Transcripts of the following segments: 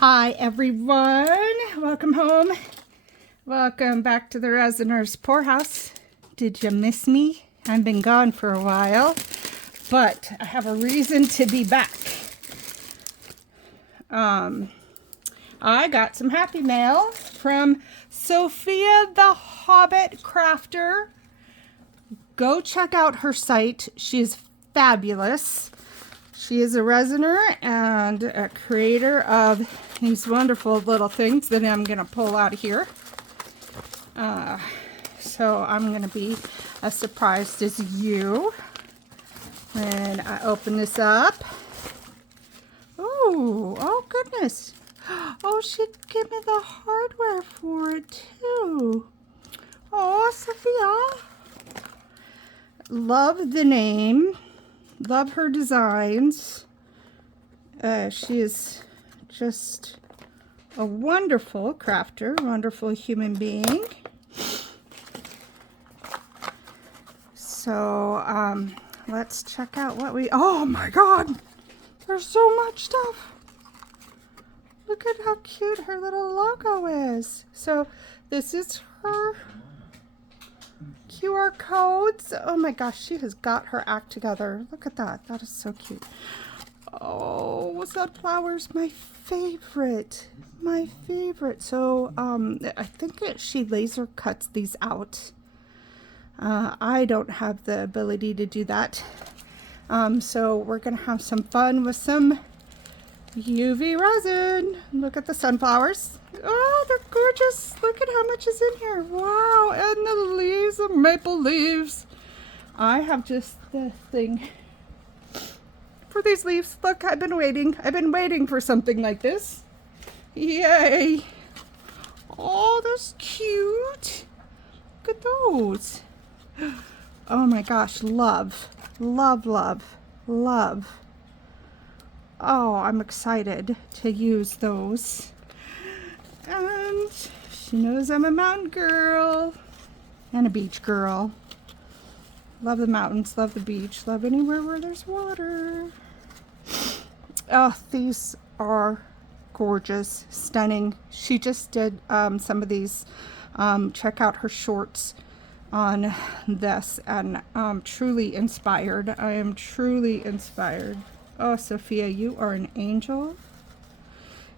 Hi everyone, welcome home. Welcome back to the Resiner's Poorhouse. Did you miss me? I've been gone for a while, but I have a reason to be back. I got some happy mail from Sophia the Hobbit Crafter. Go check out her site. She's fabulous. She is a resiner and a creator of these wonderful little things that I'm going to pull out of here. So I'm going to be as surprised as you when I open this up. Oh goodness. Oh, she gave me the hardware for it too. Oh, Sophia. Love the name. Love her designs. She is just a wonderful crafter, wonderful human being. So let's check out what we, oh my God, there's so much stuff. Look at how cute her little logo is. So this is her QR codes. Oh my gosh, she has got her act together. Look at that. That is so cute. Oh, sunflowers, my favorite. My favorite. So I think she laser cuts these out. I don't have the ability to do that. So we're gonna have some fun with some UV resin. Look at the sunflowers. Oh, they're gorgeous. Look at how much is in here. Wow, and the leaves, the maple leaves. I have just the thing for these leaves. Look, I've been waiting for something like this. Yay. Oh, that's cute. Look at those. Oh my gosh, love, love, love, love. Oh, I'm excited to use those. And she knows I'm a mountain girl and a beach girl. Love the mountains, love the beach, love anywhere where there's water. Oh, these are gorgeous, stunning. She just did some of these. Check out her shorts on this, and I'm truly inspired. I am truly inspired. Oh, Sophia, you are an angel.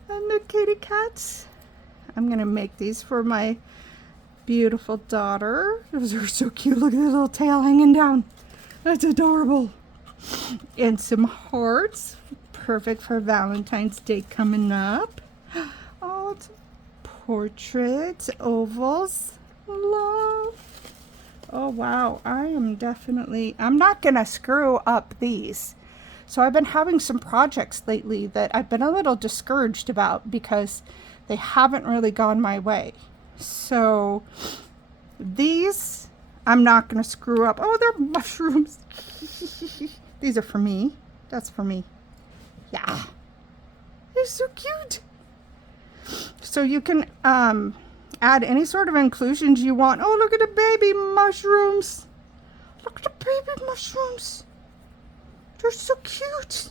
And the kitty cats. I'm going to make these for my beautiful daughter. Those are so cute. Look at the little tail hanging down. That's adorable. And some hearts. Perfect for Valentine's Day coming up. Oh, it's portraits, ovals. Love. Oh, wow. I'm not going to screw up these. So I've been having some projects lately that I've been a little discouraged about because they haven't really gone my way. So these I'm not going to screw up. Oh, they're mushrooms. These are for me. That's for me. Yeah. They're so cute. So you can add any sort of inclusions you want. Oh, look at the baby mushrooms. Look at the baby mushrooms. They're so cute.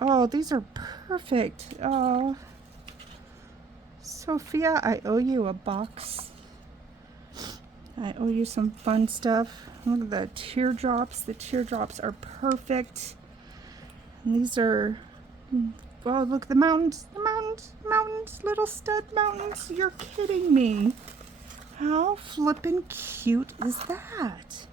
Oh, these are perfect. Oh, Sophia, I owe you a box. I owe you some fun stuff. Look at the teardrops. The teardrops are perfect. And these are, oh, look, the mountains, little stud mountains. You're kidding me. How flippin' cute is that?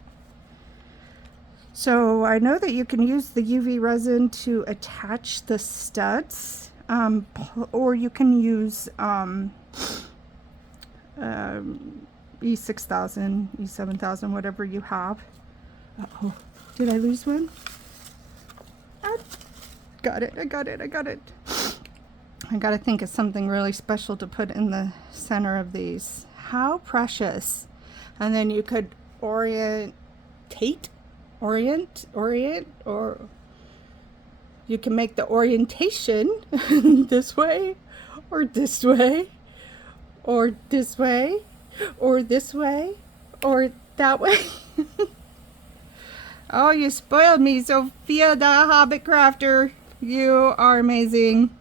So I know that you can use the UV resin to attach the studs, or you can use E6000, E7000, whatever you have. Uh-oh, did I lose one? I got it. I gotta think of something really special to put in the center of these. How precious. And then you could orient, or you can make the orientation this way, or this way, or this way, or this way, or that way. Oh, you spoiled me, Sophia the Hobbit Crafter. You are amazing.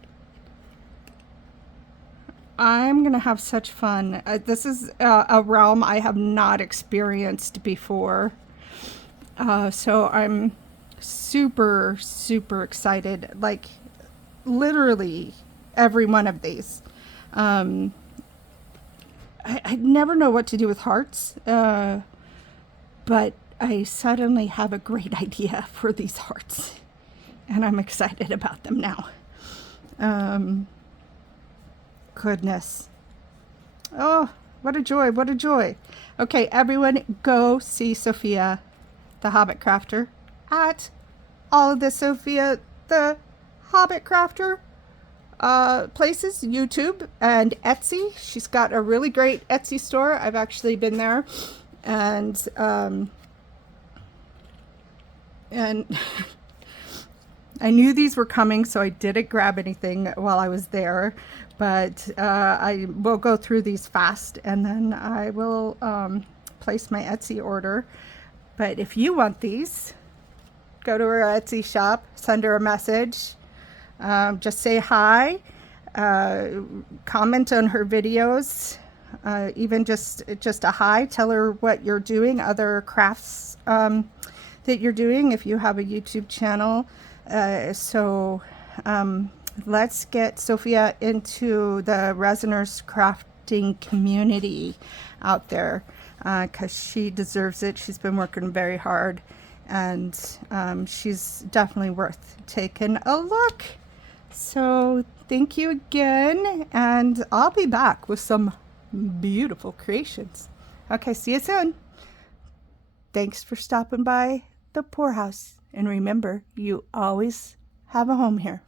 I'm gonna have such fun. This is a realm I have not experienced before. So I'm super, super excited. Like, literally every one of these. I never know what to do with hearts, but I suddenly have a great idea for these hearts, and I'm excited about them now. Goodness. Oh, what a joy, what a joy. Okay, everyone go see Sophia, the Hobbit Crafter, at all of the Sophia, the Hobbit Crafter places, YouTube and Etsy. She's got a really great Etsy store. I've actually been there, and I knew these were coming, so I didn't grab anything while I was there, but I will go through these fast, and then I will place my Etsy order. But if you want these, go to her Etsy shop, send her a message, just say hi, comment on her videos, even just a hi, tell her what you're doing, other crafts that you're doing if you have a YouTube channel. Let's get Sophia into the Resiners crafting community out there, because she deserves it. She's been working very hard, and she's definitely worth taking a look. So thank you again, and I'll be back with some beautiful creations. Okay, see you soon. Thanks for stopping by the Poorhouse, and remember, you always have a home here.